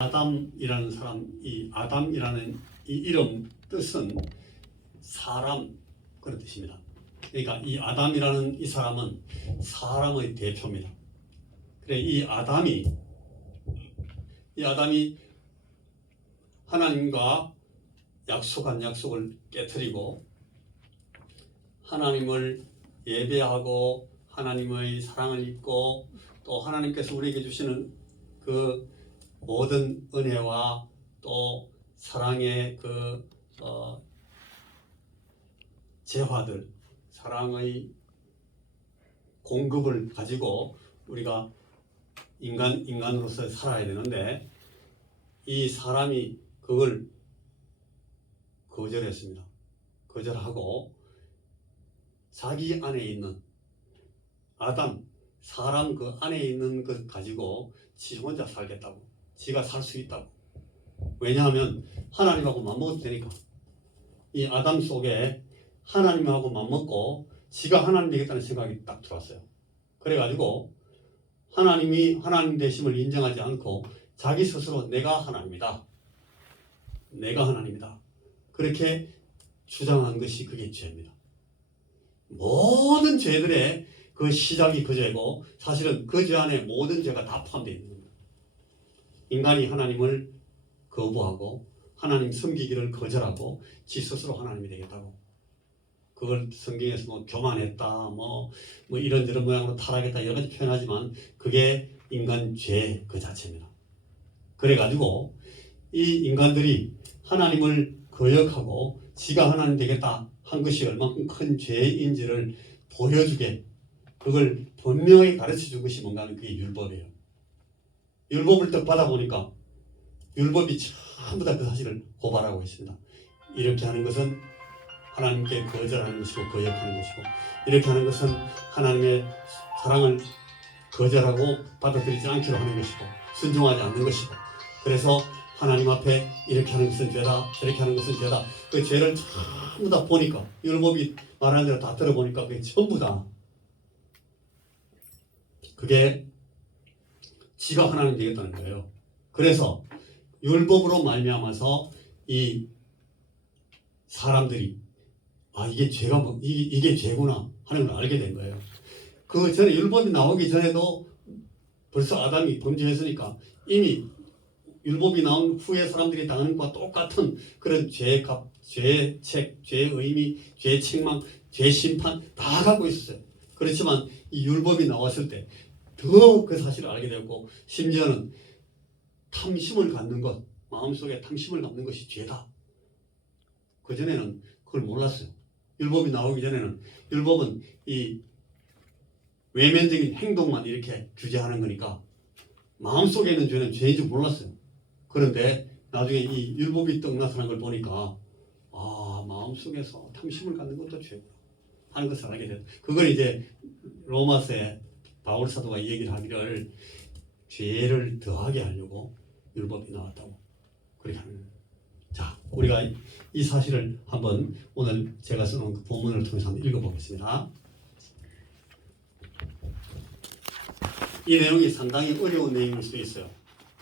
아담이라는 사람, 이 아담이라는 이 이름 뜻은 사람 그런 뜻입니다. 그러니까 이 아담이라는 이 사람은 사람의 대표입니다. 그래 이 아담이 하나님과 약속한 약속을 깨트리고 하나님을 예배하고 하나님의 사랑을 입고 또 하나님께서 우리에게 주시는 그 모든 은혜와 또 사랑의 재화들, 사랑의 공급을 가지고 우리가 인간으로서 살아야 되는데 이 사람이 그걸 거절했습니다. 거절하고 자기 안에 있는 아담, 사람 그 안에 있는 것 가지고 지 혼자 살겠다고, 지가 살 수 있다고. 왜냐하면 하나님하고 맞먹어도 되니까. 이 아담 속에 하나님하고 맞먹고 지가 하나님 되겠다는 생각이 딱 들어왔어요. 그래가지고 하나님이 하나님 되심을 인정하지 않고 자기 스스로 내가 하나님이다. 내가 하나님이다. 그렇게 주장한 것이 그게 죄입니다. 모든 죄들의 그 시작이 그 죄고 사실은 그 죄 안에 모든 죄가 다 포함되어 있는 겁니다. 인간이 하나님을 거부하고 하나님 섬기기를 거절하고 지 스스로 하나님이 되겠다고. 그걸 성경에서 뭐 교만했다, 뭐 이런저런 모양으로 타락했다 여러 가지 표현하지만 그게 인간 죄 그 자체입니다. 그래가지고 이 인간들이 하나님을 거역하고 지가 하나님 되겠다 한 것이 얼마큼 큰 죄인지를 보여주게 그걸 분명히 가르쳐준 것이 뭔가 하면 그게 율법이에요. 율법을 딱 받아보니까 율법이 전부 다 그 사실을 고발하고 있습니다. 이렇게 하는 것은 하나님께 거절하는 것이고 거역하는 것이고 이렇게 하는 것은 하나님의 사랑을 거절하고 받아들이지 않기로 하는 것이고 순종하지 않는 것이고 그래서 하나님 앞에 이렇게 하는 것은 죄다 저렇게 하는 것은 죄다 그 죄를 전부 다 보니까 율법이 말하는 대로 다 들어보니까 그게 전부 다 그게 지가 하나님 되겠다는 거예요. 그래서 율법으로 말미암아서 이 사람들이 이게 죄가 이게 죄구나 하는 걸 알게 된 거예요. 그 전에 율법이 나오기 전에도 벌써 아담이 범죄했으니까 이미 율법이 나온 후에 사람들이 당하는 것과 똑같은 그런 죄값, 죄책, 죄의미, 죄책망, 죄심판 다 갖고 있었어요. 그렇지만 이 율법이 나왔을 때 더 그 사실을 알게 되었고 심지어는 탐심을 갖는 것, 마음속에 탐심을 갖는 것이 죄다. 그전에는 그걸 몰랐어요. 율법이 나오기 전에는 율법은 이 외면적인 행동만 이렇게 규제하는 거니까 마음속에 있는 죄는 죄인 줄 몰랐어요. 그런데 나중에 이 율법이 떡 나타난 걸 보니까 마음속에서 탐심을 갖는 것도 죄구나 하는 것을 알게 돼요. 그걸 이제 로마서에 바울 사도가 이 얘기를 하기를 죄를 더하게 하려고 율법이 나왔다고 그렇게 하는 거예요. 자, 우리가 이 사실을 한번 오늘 제가 써놓은 그 본문을 통해서 한번 읽어보겠습니다. 이 내용이 상당히 어려운 내용일 수도 있어요.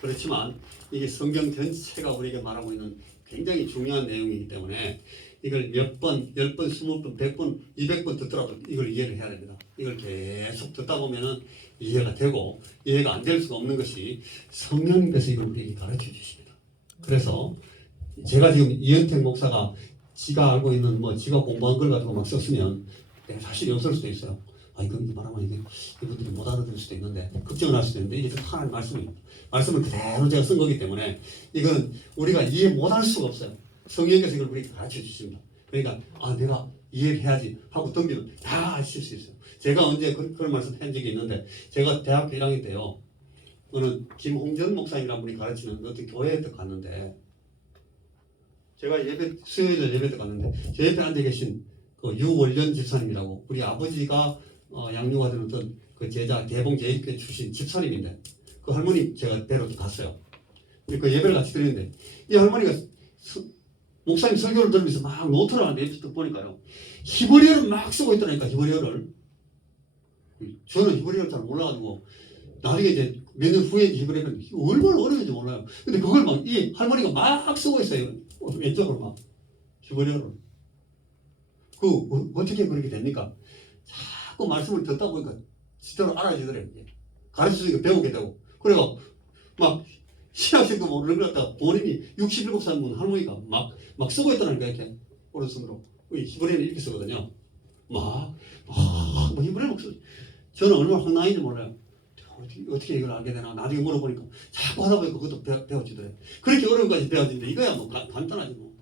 그렇지만 이게 성경 전체가 우리에게 말하고 있는 굉장히 중요한 내용이기 때문에 이걸 몇 번, 10번, 20번, 100번, 200번 듣더라도 이걸 이해를 해야 됩니다. 이걸 계속 듣다 보면은 이해가 되고 이해가 안 될 수가 없는 것이 성령님께서 이걸 우리에게 가르쳐 주십니다. 그래서 제가 지금 이현택 목사가 지가 알고 있는 지가 공부한 걸 가지고 막 썼으면 내가 자신이 없을 수도 있어요. 이거 말하면 이분들이 못 알아들을 수도 있는데 걱정을 할 수도 있는데 이게 하나님 말씀을 그대로 제가 쓴 거기 때문에 이건 우리가 이해 못할 수가 없어요. 성령께서 이걸 우리에게 가르쳐 주십니다. 그러니까 내가 이해를 해야지 하고 덤비면 다 아실 수 있어요. 제가 언제 그런 말씀 한 적이 있는데 제가 대학교 1학년 때요. 어느 김홍전 목사님이라는 분이 가르치는 어떤 교회에 갔는데 제가 수요일에 예배 때 갔는데 제 옆에 앉아 계신 그 유월련 집사님이라고 우리 아버지가 양육하 던 어떤 그 제자 대봉 제일교회 출신 집사님인데 그 할머니 제가 뵈러 갔어요. 그 예배를 같이 드리는데 이 할머니가 목사님 설교를 들으면서 막 노트를 하는데 옆에 보니까요 히브리어를 막 쓰고 있더라니까. 히브리어를 저는 히브리어를 잘 몰라가지고 나중에 이제 몇 년 후에 히브리어는 얼마나 어려운지 몰라요. 근데 그걸 막 이 할머니가 막 쓰고 있어요. 왼쪽으로 막 히브리어를. 어떻게 그렇게 됩니까? 자꾸 말씀을 듣다 보니까 진짜로 알아지더래요. 가르쳐주니까 배우게 되고. 그래가 막 신학식도 모르는 것 같다가 본인이 67살 문 할머니가 막 쓰고 있다니까 이렇게 오른손으로. 히브리어는 이렇게 쓰거든요. 막 히브리어 막 쓰고. 저는 얼마나 황당한지 몰라요. 어떻게 이걸 알게 되나. 나중에 물어보니까 자꾸 하다 보니까 그것도 배워지더래. 그렇게 어려운 것까지 배워진데 이거야 뭐 간단하지 뭐.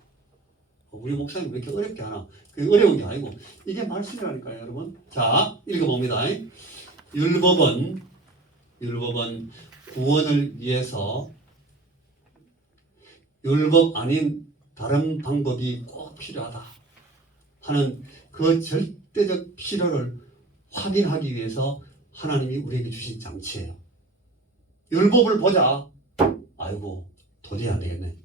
우리 목사님 왜 이렇게 어렵게 하나. 그게 어려운 게 아니고 이게 말씀이라니까요 여러분. 자 읽어봅니다. 율법은 구원을 위해서 율법 아닌 다른 방법이 꼭 필요하다 하는 그 절대적 필요를 확인하기 위해서 하나님이 우리에게 주신 장치예요. 율법을 보자. 아이고 도저히 안 되겠네.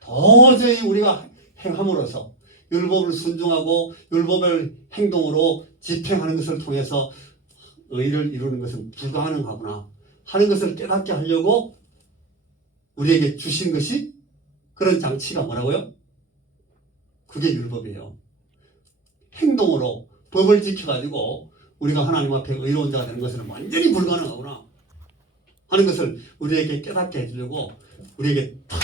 도저히 우리가 행함으로써 율법을 순종하고 율법을 행동으로 집행하는 것을 통해서 의를 이루는 것은 불가능하구나 하는 것을 깨닫게 하려고 우리에게 주신 것이 그런 장치가 뭐라고요? 그게 율법이에요. 행동으로 법을 지켜가지고 우리가 하나님 앞에 의로운 자가 되는 것은 완전히 불가능하구나 하는 것을 우리에게 깨닫게 해주려고 우리에게 탁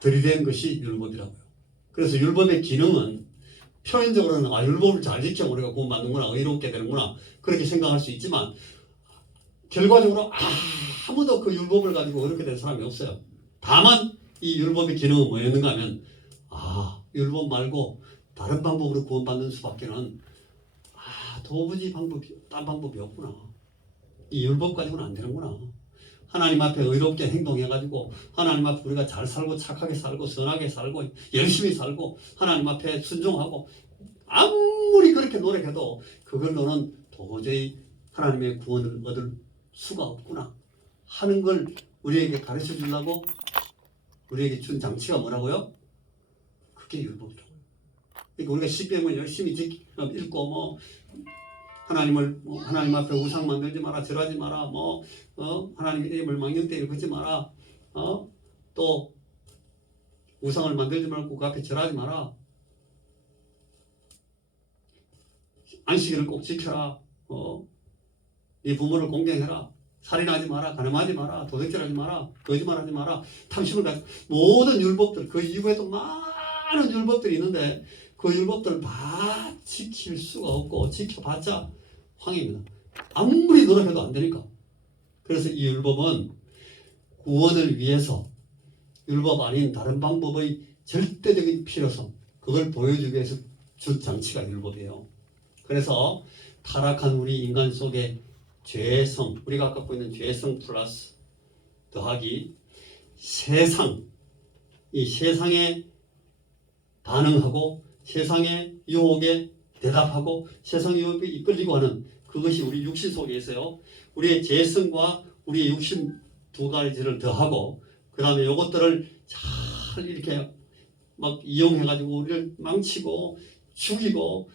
들이댄 것이 율법이라고요. 그래서 율법의 기능은 표면적으로는 율법을 잘 지키면 우리가 구원받는구나 의롭게 되는구나 그렇게 생각할 수 있지만 결과적으로 아무도 그 율법을 가지고 어렵게 된 사람이 없어요. 다만 이 율법의 기능은 뭐였는가 하면 율법 말고 다른 방법으로 구원받는 수밖에는 도무지 딴 방법이 없구나. 이 율법 가지고는 안 되는구나. 하나님 앞에 의롭게 행동해가지고 하나님 앞에 우리가 잘 살고 착하게 살고 선하게 살고 열심히 살고 하나님 앞에 순종하고 아무리 그렇게 노력해도 그걸로는 도저히 하나님의 구원을 얻을 수가 없구나 하는 걸 우리에게 가르쳐 주려고 우리에게 준 장치가 뭐라고요? 그게 율법이라고요. 그러니까 우리가 십계명을 열심히 읽고 하나님 앞에 우상 만들지 마라, 절하지 마라, 하나님의 이름을 망령되이 걷지 마라, 또 우상을 만들지 말고 그 앞에 절하지 마라, 안식일을 꼭 지켜라, 네 부모를 공경해라, 살인하지 마라, 가늠하지 마라, 도둑질하지 마라, 거짓말하지 마라, 탐심을 가지 모든 율법들 그 이후에도 많은 율법들이 있는데 그 율법들을 다 지킬 수가 없고 지켜봤자 황입니다. 아무리 노력해도 안 되니까. 그래서 이 율법은 구원을 위해서 율법 아닌 다른 방법의 절대적인 필요성 그걸 보여주기 위해서 준 장치가 율법이에요. 그래서 타락한 우리 인간 속에 죄성 우리가 갖고 있는 죄성 플러스 더하기 이 세상에 반응하고 세상의 유혹에 대답하고 세상의 유혹에 이끌리고 하는 그것이 우리 육신 속에 있어요. 우리의 죄성과 우리의 육신 두 가지를 더하고 그 다음에 이것들을 잘 이렇게 막 이용해가지고 우리를 망치고 죽이고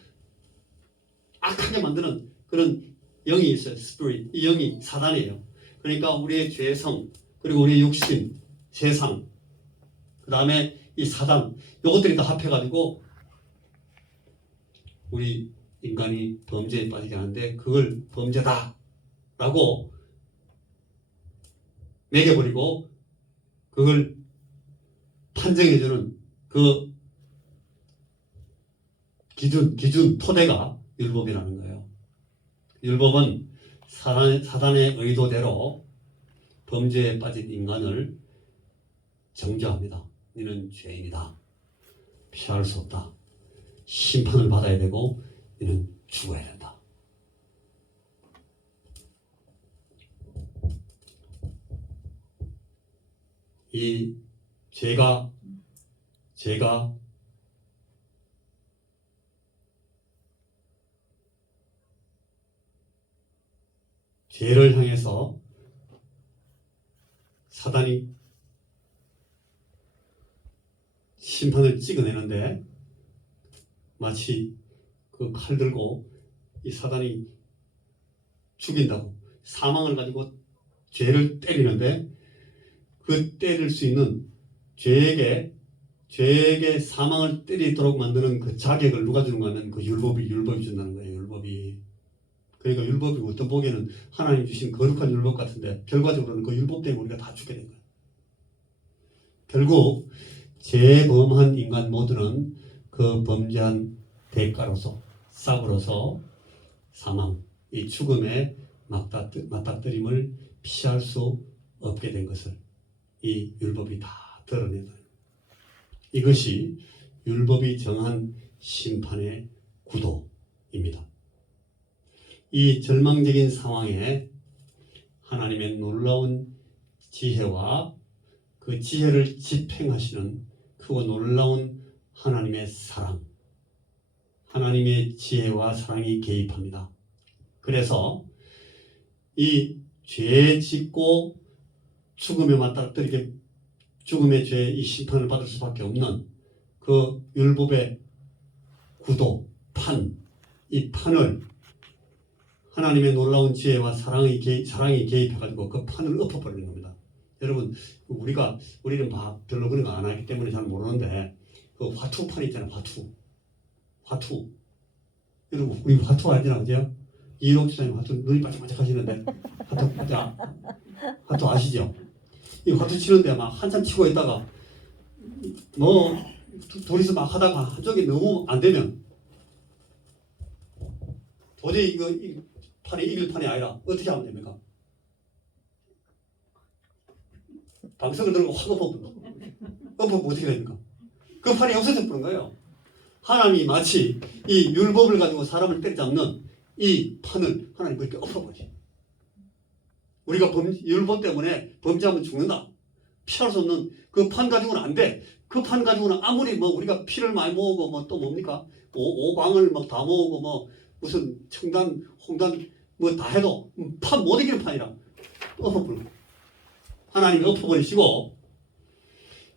악하게 만드는 그런 영이 있어요. 스피릿. 이 영이 사단이에요. 그러니까 우리의 죄성 그리고 우리의 육신, 세상 그 다음에 이 사단 이것들이 다 합해가지고 우리 인간이 범죄에 빠지게 하는데 그걸 범죄다라고 매겨버리고 그걸 판정해주는 그 기준 토대가 율법이라는 거예요. 율법은 사단의 의도대로 범죄에 빠진 인간을 정죄합니다. 너는 죄인이다. 피할 수 없다. 심판을 받아야 되고 너는 죽어야 된다. 이 죄가 죄를 향해서 사단이 심판을 찍어내는데 마치 그 칼 들고 이 사단이 죽인다고 사망을 가지고 죄를 때리는데 그 때릴 수 있는 죄에게 사망을 때리도록 만드는 그 자격을 누가 주는 거냐면 그 율법이 준다는 거예요. 율법이. 그러니까 율법이 어떤 보기에는 하나님 주신 거룩한 율법 같은데 결과적으로는 그 율법 때문에 우리가 다 죽게 된 거예요. 결국 죄범한 인간 모두는 그 범죄한 대가로서 싹으로서 사망, 이 죽음의 맞닥뜨림을 피할 수 없게 된 것을 이 율법이 다 드러낸다. 이것이 율법이 정한 심판의 구도입니다. 이 절망적인 상황에 하나님의 놀라운 지혜와 그 지혜를 집행하시는 크고 놀라운 하나님의 사랑, 하나님의 지혜와 사랑이 개입합니다. 그래서 이 죄 짓고 죽음에 맞닥뜨리게 죽음의 죄 이 심판을 받을 수밖에 없는 그 율법의 구도, 이 판을 하나님의 놀라운 지혜와 사랑이 개입해가지고 그 판을 엎어버리는 겁니다. 여러분, 우리는 막 별로 그런 거 안 하기 때문에 잘 모르는데 그 화투판 있잖아요. 화투. 여러분, 우리 화투 알잖아, 그죠? 이일옥 지사님 화투 눈이 반짝반짝 하시는데 화투 아시죠? 이 화투 치는데 막 한참 치고 있다가 뭐 둘이서 막 하다가 한쪽이 너무 안 되면 도저히 이 판이 이길 판이 아니라 어떻게 하면 됩니까? 방석을 들고 확 엎어버려. 어떻게 됩니까? 그 판이 없어져 버린 거예요. 하나님이 마치 이 율법을 가지고 사람을 때려잡는 이 판을 하나님 그렇게 엎어버리죠. 우리가 율법 때문에 범죄하면 죽는다. 피할 수 없는 그 판 가지고는 안 돼. 그 판 가지고는 아무리 뭐 우리가 피를 많이 모으고 뭐 또 뭡니까? 오광을 막 다 모으고 뭐 무슨 청단, 홍단 뭐 다 해도 판 못 이기는 판이라 엎어버리고 하나님이 엎어버리시고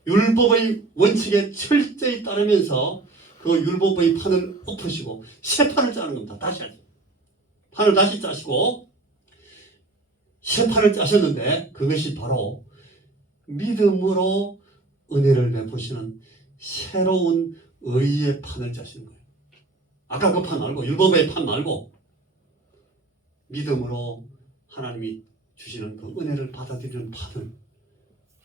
율법의 원칙에 철저히 따르면서 그 율법의 판을 엎으시고 새 판을 짜는 겁니다. 다시 하죠. 판을 다시 짜시고 새 판을 짜셨는데 그것이 바로 믿음으로 은혜를 베푸시는 새로운 의의 판을 짜시는 거예요. 아까 그 판 말고 율법의 판 말고 믿음으로 하나님이 주시는 그 은혜를 받아들이는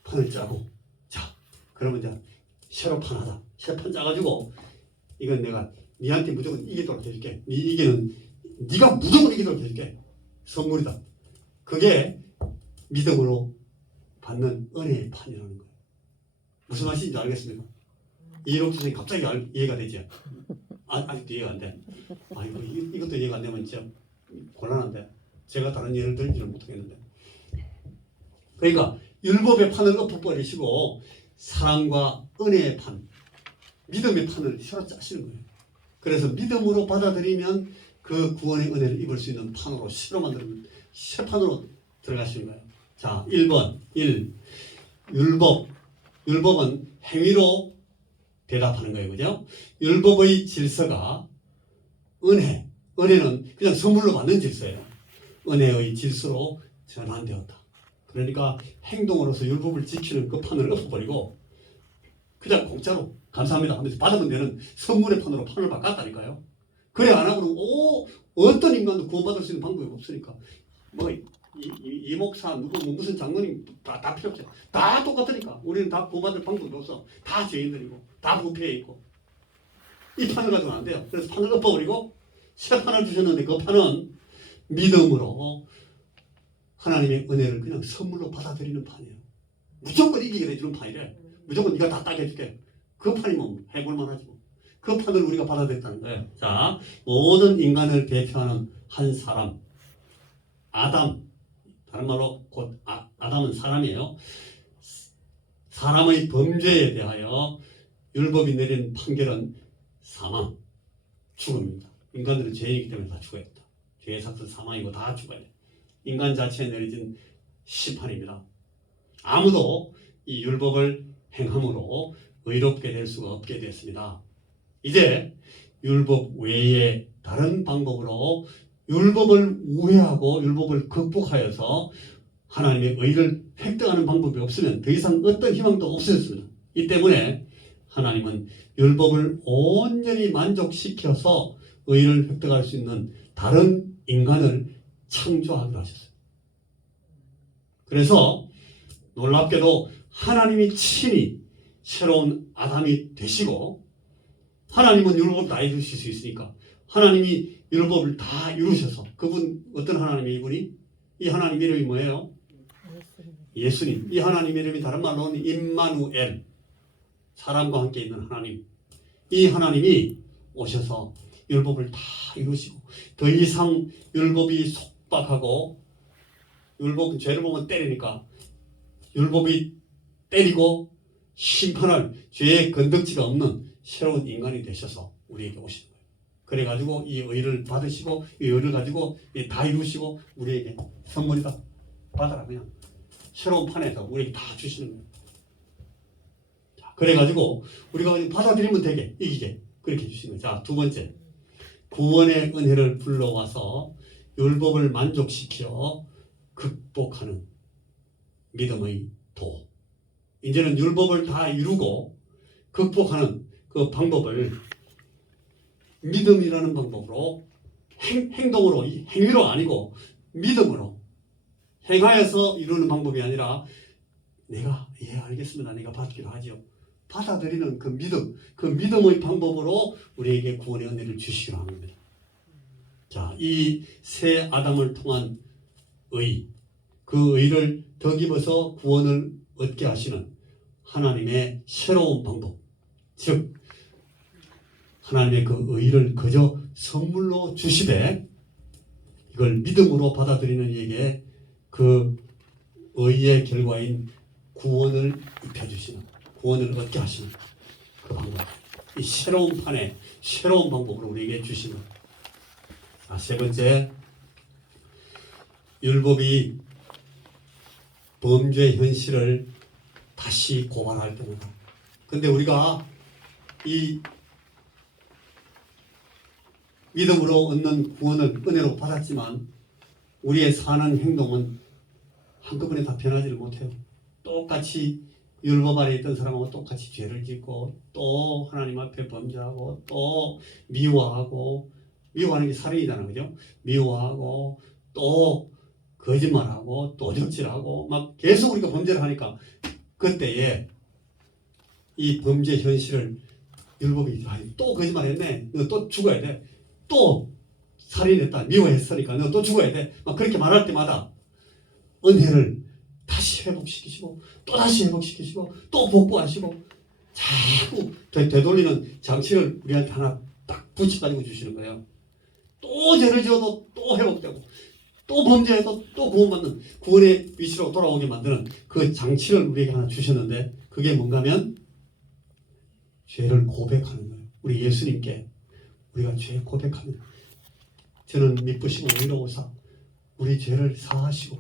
판을 짜고 자 그러면 이제 새로 판하자. 새 판 짜가지고 이건 내가 니한테 무조건 이기도록 해줄게. 네가 무조건 이기도록 해줄게. 선물이다. 그게 믿음으로 받는 은혜의 판이라는 거예요. 무슨 말인지 알겠습니까? 이일옥 선생님 갑자기 이해가 되죠? 아직도 이해가 안 돼. 이것도 이해가 안 되면 진짜 곤란한데 제가 다른 예를 들지는 못하겠는데 그러니까 율법의 판을 엎어버리시고 사랑과 은혜의 판, 믿음의 판을 새로 짜시는 거예요. 그래서 믿음으로 받아들이면 그 구원의 은혜를 입을 수 있는 판으로 새로 만드는 새 판으로 들어가시는 거예요. 자, 1번 1. 율법은 행위로 대답하는 거예요. 그죠? 율법의 질서가 은혜는 그냥 선물로 받는 질서예요. 은혜의 질서로 전환되었다. 그러니까 행동으로서 율법을 지키는 그 판을 엎어버리고 그냥 공짜로 감사합니다 하면서 받으면 되는 선물의 판으로 판을 바꿨다니까요. 그래 안 하고는 어떤 인간도 구원받을 수 있는 방법이 없으니까 뭐 이 목사 누구 무슨 장로님 다 필요 없어요. 다 똑같으니까 우리는 다 구원받을 방법이 없어. 다 죄인들이고 다 부패해 있고 이 판을 가지고는 안 돼요. 그래서 판을 엎어버리고 새 판을 주셨는데 그 판은 믿음으로 하나님의 은혜를 그냥 선물로 받아들이는 판이에요. 무조건 이기게 해주는 판이래. 무조건 네가 다 따게 해줄게. 그 판이면 해볼만 하지 뭐. 그 판을 우리가 받아들였다는 거예요. 자, 모든 인간을 대표하는 한 사람 아담, 다른 말로 곧 아담은 사람이에요. 사람의 범죄에 대하여 율법이 내린 판결은 사망, 죽음입니다. 인간들은 죄인이기 때문에 다 죽어야 된다. 죄의 삭은 사망이고 다 죽어야 돼. 인간 자체에 내려진 심판입니다. 아무도 이 율법을 행함으로 의롭게 될 수가 없게 됐습니다. 이제 율법 외에 다른 방법으로 율법을 우회하고 율법을 극복하여서 하나님의 의를 획득하는 방법이 없으면 더 이상 어떤 희망도 없어졌습니다. 이 때문에 하나님은 율법을 온전히 만족시켜서 의를 획득할 수 있는 다른 인간을 창조하기로 하셨어요. 그래서 놀랍게도 하나님이 친히 새로운 아담이 되시고, 하나님은 율법을 다 이루실 수 있으니까 하나님이 율법을 다 이루셔서, 그분 어떤 하나님의 이분이? 이 하나님 이름이 뭐예요? 예수님. 이 하나님 이름이 다른 말로는 임마누엘, 사람과 함께 있는 하나님. 이 하나님이 오셔서 율법을 다 이루시고, 더 이상 율법이 속박하고, 율법은 죄를 보면 때리니까 율법이 때리고 심판할 죄의 건덕지가 없는 새로운 인간이 되셔서 우리에게 오시는 거예요. 그래가지고 이 의를 받으시고, 이 의를 가지고 다 이루시고 우리에게 선물이다, 받아라, 그냥 새로운 판에서 우리에게 다 주시는 거예요. 그래가지고 우리가 받아들이면 되게, 이기게 그렇게 해주시는 거예요. 자, 두 번째, 구원의 은혜를 불러와서 율법을 만족시켜 극복하는 믿음의 도. 이제는 율법을 다 이루고 극복하는 그 방법을 믿음이라는 방법으로, 행동으로, 행위로 아니고 믿음으로 행하여서 이루는 방법이 아니라, 내가 알겠습니다, 내가 받기로 하죠, 받아들이는 그 믿음, 그 믿음의 방법으로 우리에게 구원의 은혜를 주시기로 하는 겁니다. 자, 이 새 아담을 통한 의, 그 의를 덧입어서 구원을 얻게 하시는 하나님의 새로운 방법, 즉 하나님의 그 의를 그저 선물로 주시되 이걸 믿음으로 받아들이는 이에게 그 의의 결과인 구원을 입혀주시는, 구원을 얻게 하시는 그 방법, 이 새로운 판에 새로운 방법으로 우리에게 주시는. 세 번째, 율법이 범죄 현실을 다시 고발할 때마다, 근데 우리가 이 믿음으로 얻는 구원을 은혜로 받았지만 우리의 사는 행동은 한꺼번에 다 변하지를 못해요. 똑같이 율법 아래 있던 사람하고 똑같이 죄를 짓고, 또 하나님 앞에 범죄하고, 또 미워하고, 미워하는 게 살인이잖아, 그죠? 미워하고, 또 거짓말하고, 또 적질하고, 막 계속 우리가 범죄를 하니까 그때에 이 범죄 현실을 율법이, 또 거짓말했네, 너 또 죽어야 돼, 또 살인했다, 미워했으니까 너 또 죽어야 돼, 막 그렇게 말할 때마다 은혜를 다시 회복시키시고, 또 다시 회복시키시고, 또 복구하시고, 자꾸 되돌리는 장치를 우리한테 하나 딱 붙여가지고 주시는 거예요. 또 죄를 지어도 또 회복되고, 또 범죄해도 또 구원받는, 구원의 위치로 돌아오게 만드는 그 장치를 우리에게 하나 주셨는데, 그게 뭔가 하면 죄를 고백하는 거예요. 우리 예수님께 우리가 죄 고백합니다. 저는 미쁘시고 의로우사 우리 죄를 사하시고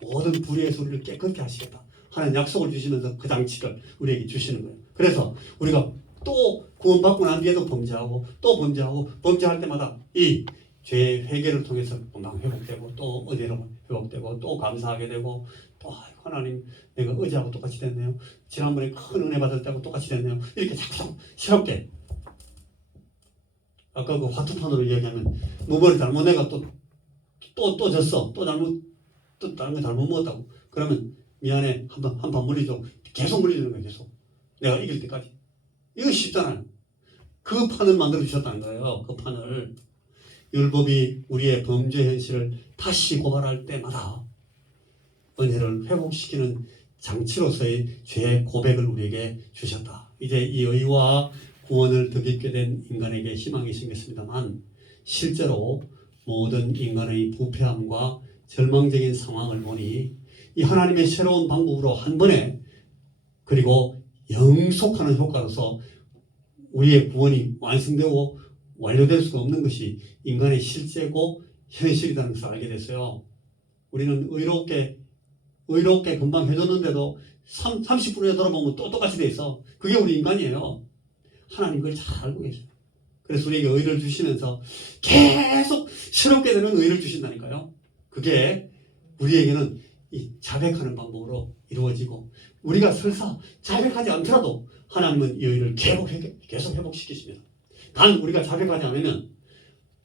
모든 불의에서 우리를 깨끗게 하시겠다 하는 약속을 주시면서 그 장치를 우리에게 주시는 거예요. 그래서 우리가 또 구원받고 난 뒤에도 범죄하고 또 범죄하고, 범죄할 때마다 이 죄의 회개를 통해서 금방 회복되고, 또 은혜로 회복되고, 또 감사하게 되고, 또 하나님 내가 어제하고 똑같이 됐네요, 지난번에 큰 은혜 받을 때하고 똑같이 됐네요, 이렇게 자꾸 새롭게. 아까 그 화투판으로 이야기하면 뭐를 잘못, 내가 또 졌어, 또 다른 거 잘못 먹었다고, 그러면 미안해, 한 판 물리줘, 계속 물리주는 거예요. 계속 내가 이길 때까지. 이거 쉽잖아요. 그 판을 만들어 주셨다는 거예요. 그 판을. 율법이 우리의 범죄 현실을 다시 고발할 때마다 은혜를 회복시키는 장치로서의 죄의 고백을 우리에게 주셨다. 이제 이 의와 구원을 덧입게 된 인간에게 희망이 생겼습니다만, 실제로 모든 인간의 부패함과 절망적인 상황을 보니 이 하나님의 새로운 방법으로 한 번에, 그리고 영속하는 효과로서 우리의 구원이 완성되고 완료될 수가 없는 것이 인간의 실제고 현실이라는 것을 알게 됐어요. 우리는 의롭게 금방 해줬는데도 30분에 돌아보면 또 똑같이 돼 있어. 그게 우리 인간이에요. 하나님 그걸 잘 알고 계셔요. 그래서 우리에게 의를 주시면서 계속 새롭게 되는 의를 주신다니까요. 그게 우리에게는 이 자백하는 방법으로 이루어지고, 우리가 설사 자백하지 않더라도 하나님은 이 의를 계속 회복시키십니다. 단 우리가 자백하지 않으면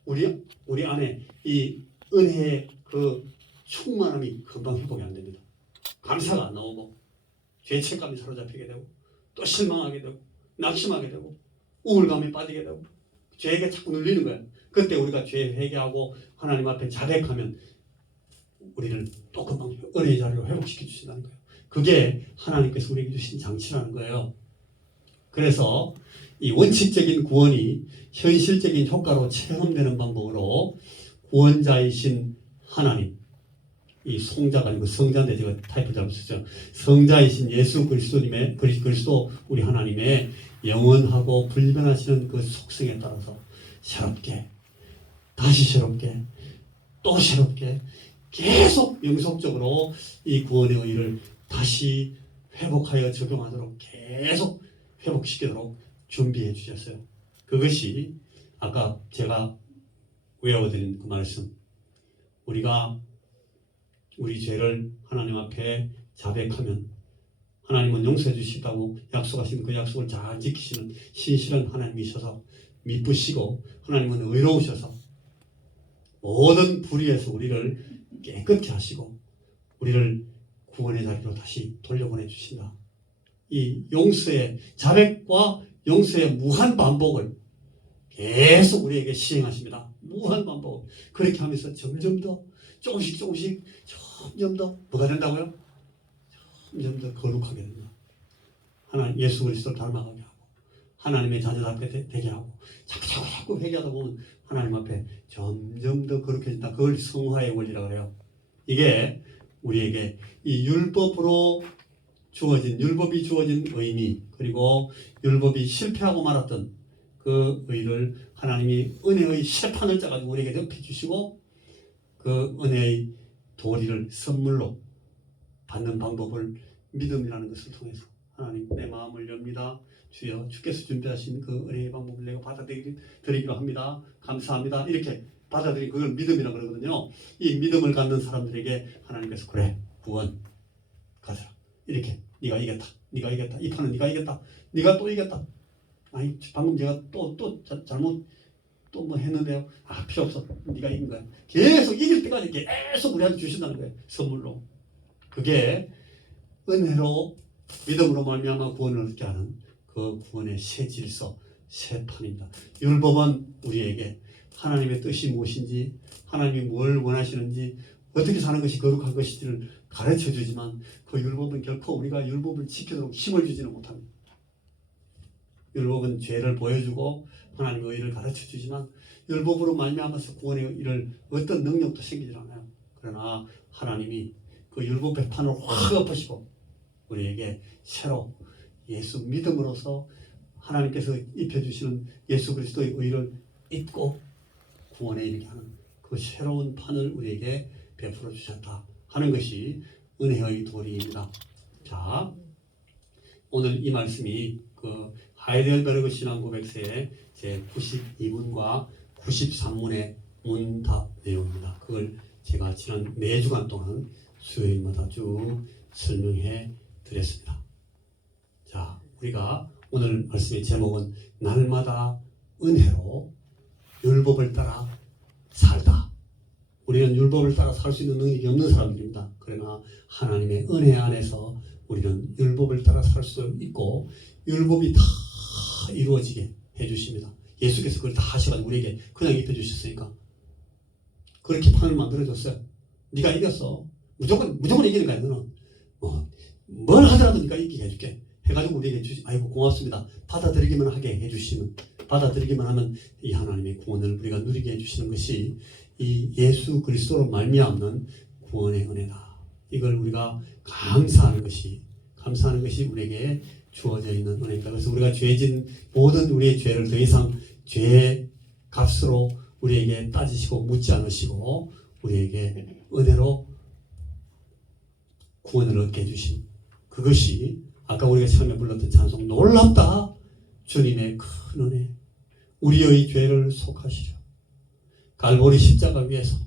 우리 안에 이 은혜의 그 충만함이 금방 회복이 안 됩니다. 감사가 안 나오고 죄책감이 사로잡히게 되고 또 실망하게 되고 낙심하게 되고 우울감에 빠지게 되고 죄에게 자꾸 눌리는 거예요. 그때 우리가 죄 회개하고 하나님 앞에 자백하면 우리를 또 금방 은혜의 자리로 회복시켜 주신다는 거예요. 그게 하나님께서 우리에게 주신 장치라는 거예요. 그래서 이 원칙적인 구원이 현실적인 효과로 체험되는 방법으로 구원자이신 하나님, 이 송자가 아니고 성자인데 제가 타이프 잘못 썼죠. 성자이신 예수 그리스도님의 그리스도 우리 하나님의 영원하고 불변하시는 그 속성에 따라서 새롭게, 다시 새롭게, 또 새롭게 계속 영속적으로 이 구원의 의의를 다시 회복하여 적용하도록 계속 회복시키도록 준비해 주셨어요. 그것이 아까 제가 외워드린 그 말씀, 우리가 우리 죄를 하나님 앞에 자백하면 하나님은 용서해 주시다고 약속하신 그 약속을 잘 지키시는 신실한 하나님이셔서 미쁘시고, 하나님은 의로우셔서 모든 불의에서 우리를 깨끗게 하시고 우리를 구원의 자리로 다시 돌려보내 주신다. 이 용서의 자백과 용서의 무한 반복을 계속 우리에게 시행하십니다. 무한 반복. 그렇게 하면서 점점 더 조금씩 점점 더 뭐가 된다고요? 점점 더 거룩하게 된다. 하나님 예수 그리스도를 닮아가게 하고 하나님의 자녀답게 되게 하고 자꾸 회개하다 보면 하나님 앞에 점점 더 거룩해진다. 그걸 성화의 원리라고 해요. 이게 우리에게 이 율법이 주어진 의미, 그리고 율법이 실패하고 말았던 그 의를 하나님이 은혜의 세판을 짜가지고 우리에게 덮여주시고 그 은혜의 도리를 선물로 받는 방법을 믿음이라는 것을 통해서 하나님 내 마음을 엽니다. 주여 주께서 준비하신 그 은혜의 방법을 내가 받아들이기로 합니다. 감사합니다. 이렇게 받아들인 그걸 믿음이라고 그러거든요. 이 믿음을 갖는 사람들에게 하나님께서 그래 구원 가져라. 이렇게 네가 이겼다. 이 판은 네가 이겼다. 네가 또 이겼다. 아니 방금 제가 또 잘못 또 뭐 했는데요. 아 필요 없어. 네가 이긴 거야. 계속 이길 때까지 계속 우리한테 주신다는 거예요. 선물로. 그게 은혜로 믿음으로 말미암아 구원을 얻게 하는 그 구원의 새 질서, 새 판입니다. 율법은 우리에게 하나님의 뜻이 무엇인지, 하나님이 뭘 원하시는지, 어떻게 사는 것이 거룩한 것인지를 가르쳐 주지만 그 율법은 결코 우리가 율법을 지키도록 힘을 주지는 못합니다. 율법은 죄를 보여주고 하나님의 의를 가르쳐 주지만 율법으로 말미암아서 구원의 일을 어떤 능력도 생기지 않아요. 그러나 하나님이 그 율법의 판을 확 엎으시고 우리에게 새로 예수 믿음으로써 하나님께서 입혀주시는 예수 그리스도의 의를 입고 구원에 이르게 하는 그 새로운 판을 우리에게 베풀어 주셨다 하는 것이 은혜의 도리입니다. 자, 오늘 이 말씀이 그 하이델베르그 신앙고백서의 제 92문과 93문의 문답 내용입니다. 그걸 제가 지난 4주간 동안 수요일마다 쭉 설명해 드렸습니다. 자, 우리가 오늘 말씀의 제목은 날마다 은혜로 율법을 따라 살다. 우리는 율법을 따라 살 수 있는 능력이 없는 사람들입니다. 그러나 하나님의 은혜 안에서 우리는 율법을 따라 살 수 있고 율법이 다 이루어지게 해주십니다. 예수께서 그걸 다 하셔가지고 우리에게 그냥 입혀주셨으니까 그렇게 판을 만들어줬어요. 네가 이겼어. 무조건 이기는 거야. 너는 뭘 하더라도 네가 이기게 해줄게 해가지고 우리에게 아이고 고맙습니다. 받아들이기만 하게 해주시면, 받아들이기만 하면 이 하나님의 구원을 우리가 누리게 해주시는 것이 이 예수 그리스도로 말미암는 구원의 은혜다. 이걸 우리가 감사하는 것이 우리에게 주어져 있는 은혜입니다. 그래서 우리가 죄진 모든 우리의 죄를 더 이상 죄의 값으로 우리에게 따지시고 묻지 않으시고 우리에게 은혜로 구원을 얻게 해주신 그것이 아까 우리가 처음에 불렀던 찬송 놀랍다 주님의 큰 은혜, 우리의 죄를 속하시려 갈보리 십자가 위에서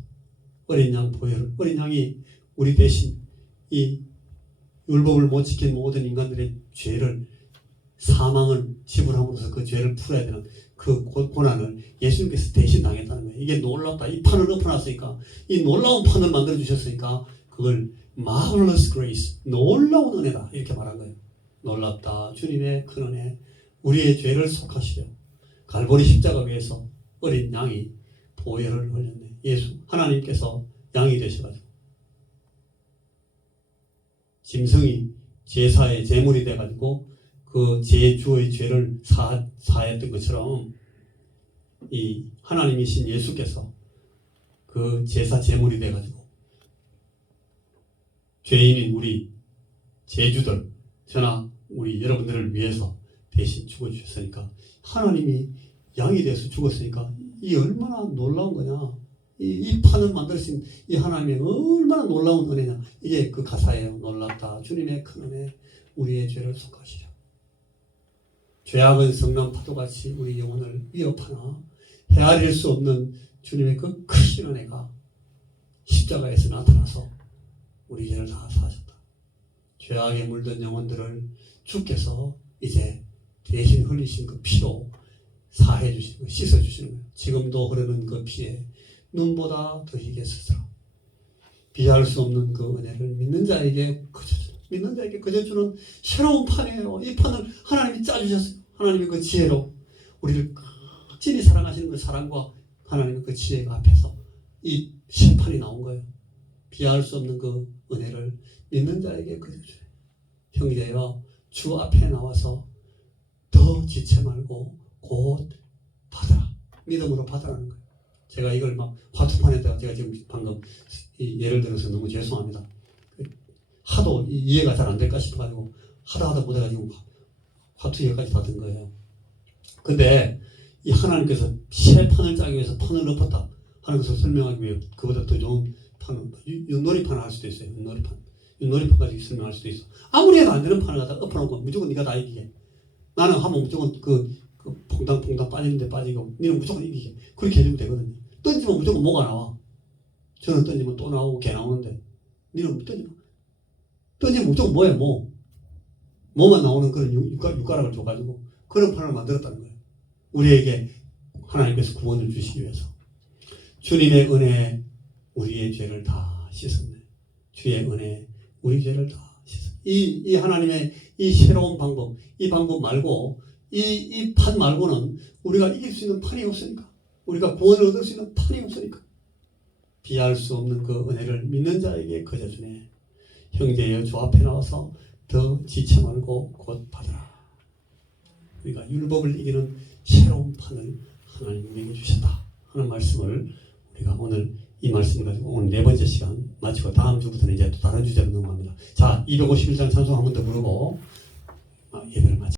어린 양 보혈을, 어린 양이 우리 대신 이 율법을 못 지킨 모든 인간들의 죄를 사망을 지불함으로써 그 죄를 풀어야 되는 그 고난을 예수님께서 대신 당했다는 거예요. 이게 놀랍다. 이 판을 엎어놨으니까, 이 놀라운 판을 만들어 주셨으니까 그걸 marvelous grace, 놀라운 은혜다 이렇게 말한 거예요. 놀랍다. 주님의 큰 은혜, 우리의 죄를 속하시려 갈보리 십자가 위에서 어린 양이 보혈을 흘렸네. 예수 하나님께서 양이 되셔가지고 짐승이 제사의 제물이 돼가지고 그 제주의 죄를 사했던 것처럼 이 하나님이신 예수께서 그 제사 제물이 돼가지고 죄인인 우리 제주들, 저나 우리 여러분들을 위해서 대신 죽어주셨으니까, 하나님이 양이 돼서 죽었으니까 이 얼마나 놀라운 거냐. 이 판을 만들 수 있는 이 하나님의 얼마나 놀라운 은혜냐. 이게 그 가사예요. 놀랍다. 주님의 큰 은혜, 우리의 죄를 속하시려. 죄악은 성난 파도같이 우리 영혼을 위협하나 헤아릴 수 없는 주님의 그 크신 은혜가 십자가에서 나타나서 우리 죄를 다 사하셨다. 죄악에 물든 영혼들을 주께서 이제 대신 흘리신 그 피로 사해 주시는 거예요. 씻어 주시는 거예요. 지금도 흐르는 그 피에 눈보다 더 희게 스스로 비할 수 없는 그 은혜를 믿는 자에게 그저 주는 새로운 판이에요. 이 판을 하나님이 짜주셨어요. 하나님의 그 지혜로 우리를 극진히 사랑하시는 그 사랑과 하나님의 그 지혜가 앞에서 이 심판이 나온 거예요. 비할 수 없는 그 은혜를 믿는 자에게 그저 주네. 형제여, 주 앞에 나와서 더 지체 말고 곧 받아라. 믿음으로 받아라는 거예요. 제가 이걸 막 화투판에다가 제가 지금 방금 예를 들어서 너무 죄송합니다. 하도 이해가 잘 안 될까 싶어가지고 하다 못해가지고 화투에까지 다 든 거예요. 근데 이 하나님께서 새 판을 짜기 위해서 판을 엎었다 하는 것을 설명하기 위해 그보다 더 좋은 판은 윷놀이판을 할 수도 있어요. 윷놀이판 가지고 설명할 수도 있어. 아무리 해도 안 되는 판을 갖다 엎어놓고 무조건 네가 다 이기게. 나는 하면 무조건 그 퐁당퐁당 빠지는데 빠지고 니는 무조건 이기게. 그렇게 해주면 되거든요. 던지면 무조건 뭐가 나와. 저는 던지면 또 나오고 개 나오는데 니는 던지면 무조건 뭐야 뭐만 나오는 그런 육가락을 줘가지고 그런 판을 만들었다는 거예요. 우리에게 하나님께서 구원을 주시기 위해서. 주님의 은혜, 우리의 죄를 다 씻었네. 주의 은혜, 우리 죄를 다 씻었네. 이 하나님의 이 새로운 방법, 이 방법 말고 이 판 말고는 우리가 이길 수 있는 판이 없으니까, 우리가 구원을 얻을 수 있는 판이 없으니까 비할 수 없는 그 은혜를 믿는 자에게 거저 주네. 형제여, 주 앞에 나와서 더 지체 말고 곧 받으라. 우리가 율법을 이기는 새로운 판을 하나님이 우리에게 주셨다 하는 말씀을 우리가 오늘 이 말씀을 가지고 오늘 네 번째 시간 마치고 다음 주부터는 이제 또 다른 주제로 넘어갑니다. 자, 251장 찬송 한 번 더 부르고 예배를 마치